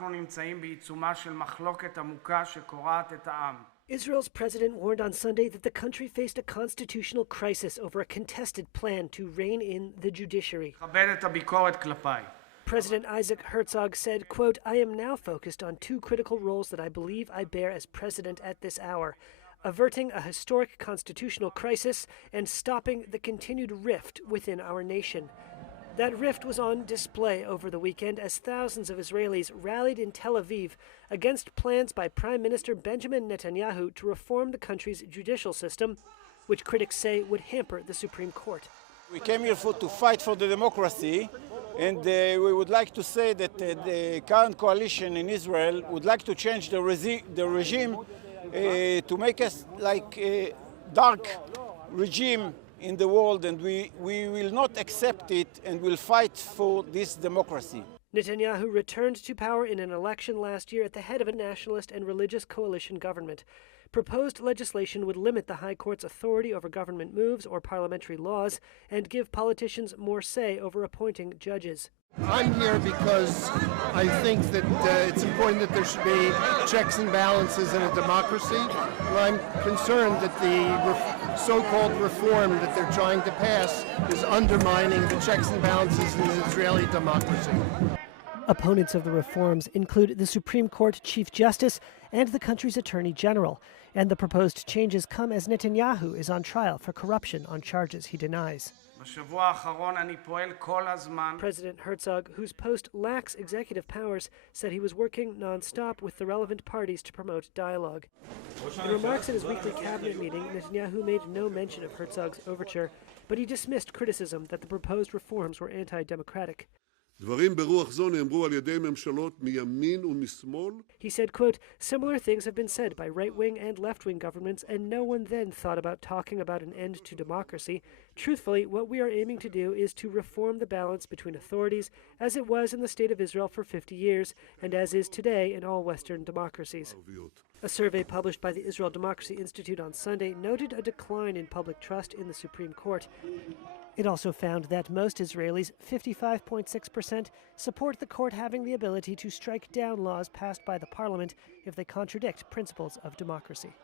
אנחנו נמצאים בעיצומה של מחלוקת עמוקה שקורעת את העם. Israel's president warned on Sunday that the country faced a constitutional crisis over a contested plan to rein in the judiciary. כבד את הביקורת כלפיי. President Isaac Herzog said, quote, "I am now focused on two critical roles that I believe I bear as president at this hour, averting a historic constitutional crisis and stopping the continued rift within our nation." That rift was on display over the weekend as thousands of Israelis rallied in Tel Aviv against plans by Prime Minister Benjamin Netanyahu to reform the country's judicial system, which critics say would hamper the Supreme Court. We came here to fight for the democracy, and we would like to say that the current coalition in Israel would like to change the regime to make us like a dark regime in the world, and we will not accept it and will fight for this democracy. Netanyahu returned to power in an election last year at the head of a nationalist and religious coalition government. Proposed legislation would limit the High Court's authority over government moves or parliamentary laws and give politicians more say over appointing judges. I'm here because I think that it's important that there should be checks and balances in a democracy. And I'm concerned that the so-called reform that they're trying to pass is undermining the checks and balances in the Israeli democracy. Opponents of the reforms include the Supreme Court Chief Justice and the country's Attorney General. And the proposed changes come as Netanyahu is on trial for corruption on charges he denies. President Herzog, whose post lacks executive powers, said he was working nonstop with the relevant parties to promote dialogue. In remarks at his weekly cabinet meeting, Netanyahu made no mention of Herzog's overture, but he dismissed criticism that the proposed reforms were anti-democratic. He said, quote, "Similar things have been said by right-wing and left-wing governments, and no one then thought about talking about an end to democracy. Truthfully, what we are aiming to do is to reform the balance between authorities as it was in the State of Israel for 50 years, and as is today in all Western democracies." A survey published by the Israel Democracy Institute on Sunday noted a decline in public trust in the Supreme Court. It also found that most Israelis, 55.6%, support the court having the ability to strike down laws passed by the parliament if they contradict principles of democracy.